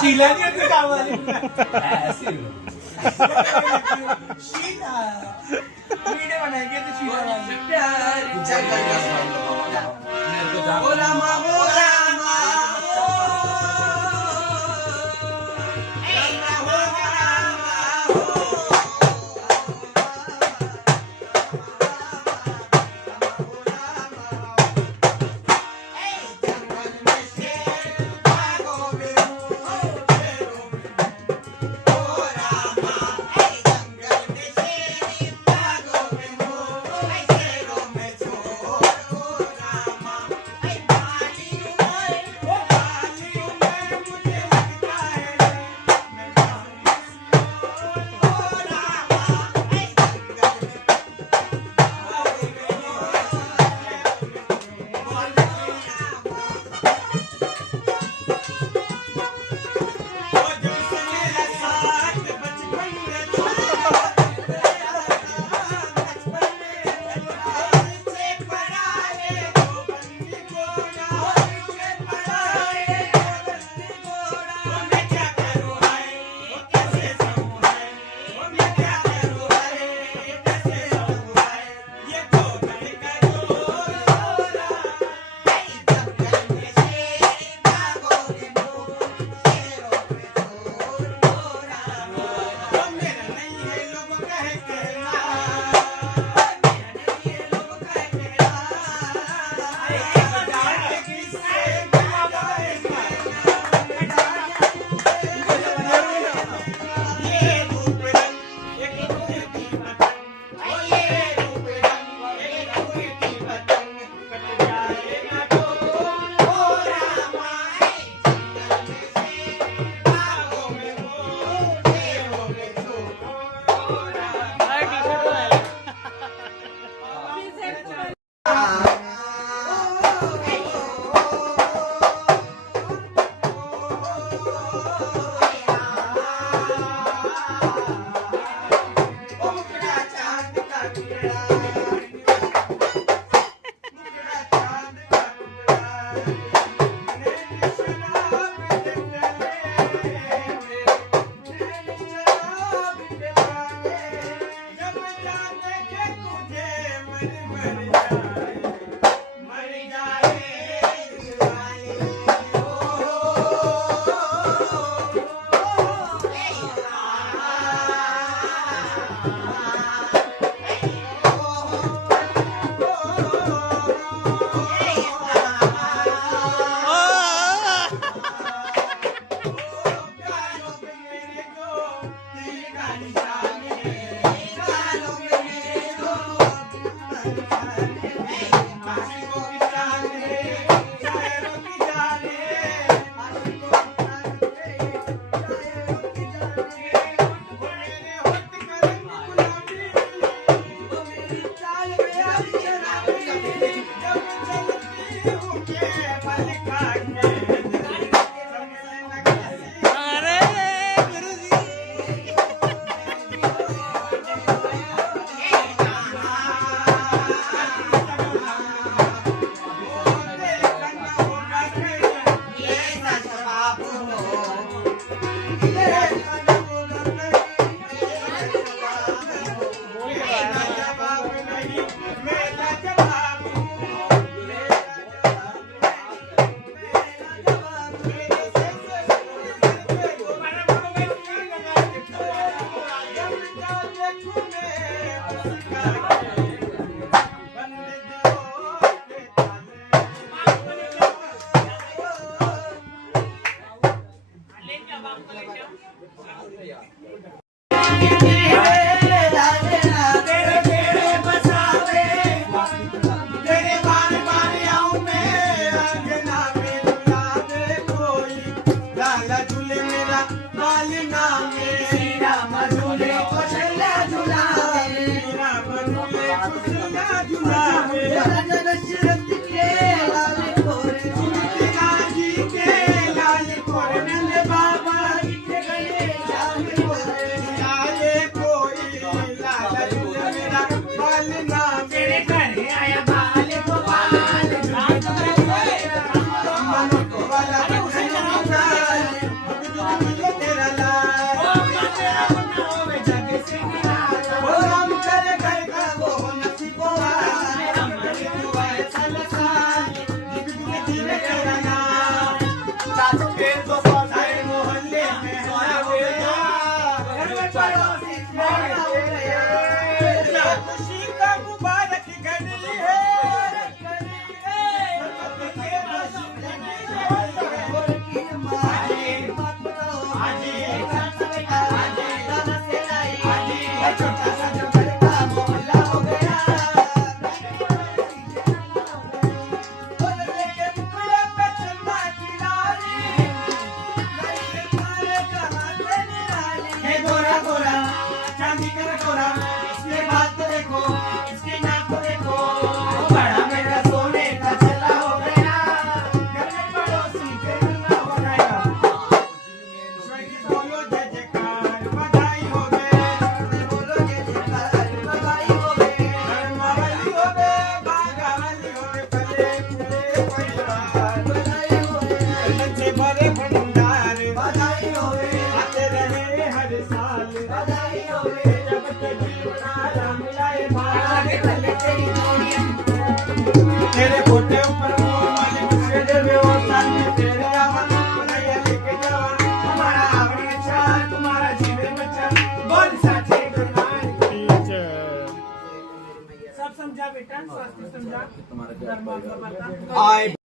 शीला नहीं होती काम वाली ऐसे शीला वीडियो बनाएंगे तो शीला वाली प्यार मेरे को जा बोला माँ बोला फिर तो सारे मोहल्ले में सोया हो गया, घर में पड़ोसी सोया हो गया। खुशी का मुबारक घड़ी है, छोटा सा जो घर का मोहल्ला हो गया, लेके टुकड़े पे चंदा की लाली, गोरा गोरा चांदी का गोरा, इसके बात तो देखो, इसकी नाक तो देखो, बड़ा मेरा सोने का चला हो गया, घर में पड़ोसी के मिलना हो गया। बोलो जय जयकार बधाई हो गए, बोलो जय जयकार बधाई हो गए, धर्मावली हो गए, भागावली हो गए, भले पूरे परिवार बधाई हो गए, बच्चे बड़े भंडार बधाई हो गए, आते रहे हर साल बधाई हो गए, जब तक जीवन आया मिला